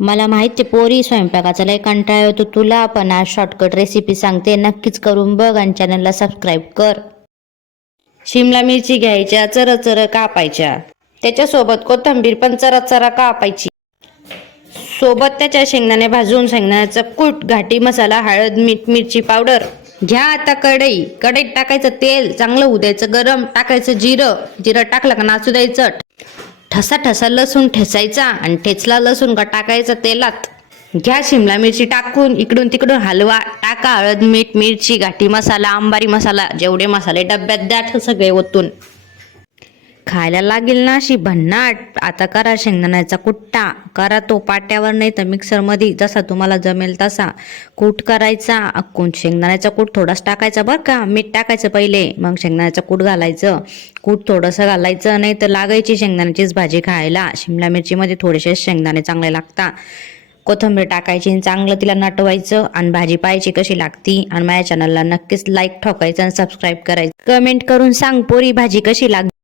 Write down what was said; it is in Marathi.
मला माहिती आहे पोरी स्वयंपाकाचा लय कंटाळा येतो तुला, पण आज शॉर्टकट रेसिपी सांगते, नक्कीच करून बघ आणि चॅनलला सबस्क्राईब कर. शिमला मिरची घ्यायच्या, चर चर कापायच्या, त्याच्यासोबत कोथिंबीर पण चरा चरा कापायची, सोबत त्याच्या शेंगदाणे भाजून शेंगदाण्याचा कूट, घाटी मसाला, हळद, मीठ, मिरची पावडर घ्या. आता कढईत टाकायचं तेल, चांगलं होऊ द्यायचं गरम, टाकायचं जिरं टाकलं का नाचू द्यायचं. ठसा ठसा लसूण ठेचायचा आणि ठेचला लसूण का टाकायचा तेलात. घ्या शिमला मिरची टाकून इकडून तिकडून हलवा, टाका हळद, मीठ, मिरची, घाटी मसाला, अंबारी मसाला, जेवढे मसाले डब्यात द्या सगळे ओतून. खायला लागेल ना अशी भन्नाट. आता करा शेंगदाण्याचा कुट्टा, करा तो पाट्यावर नाही तर मिक्सरमध्ये, जसा तुम्हाला जमेल तसा कूट करायचा. शेंगदाण्याचा कूट थोडाच टाकायचा बरं का, मीठ टाकायचं पहिले, मग शेंगदाण्याचा कूट घालायचं, कूट थोडंसं घालायचं, नाही तर लागायची शेंगदाण्याचीच भाजी खायला. शिमला मिरचीमध्ये थोडेसे शेंगदाणे चांगले लागतात. कोथिंबीर टाकायची आणि चांगलं तिला नटवायचं आणि भाजी पाहायची कशी लागती. आणि माझ्या चॅनलला नक्कीच लाईक ठोकायचं आणि सबस्क्राईब करायचं. कमेंट करून सांग पोरी भाजी कशी लागते.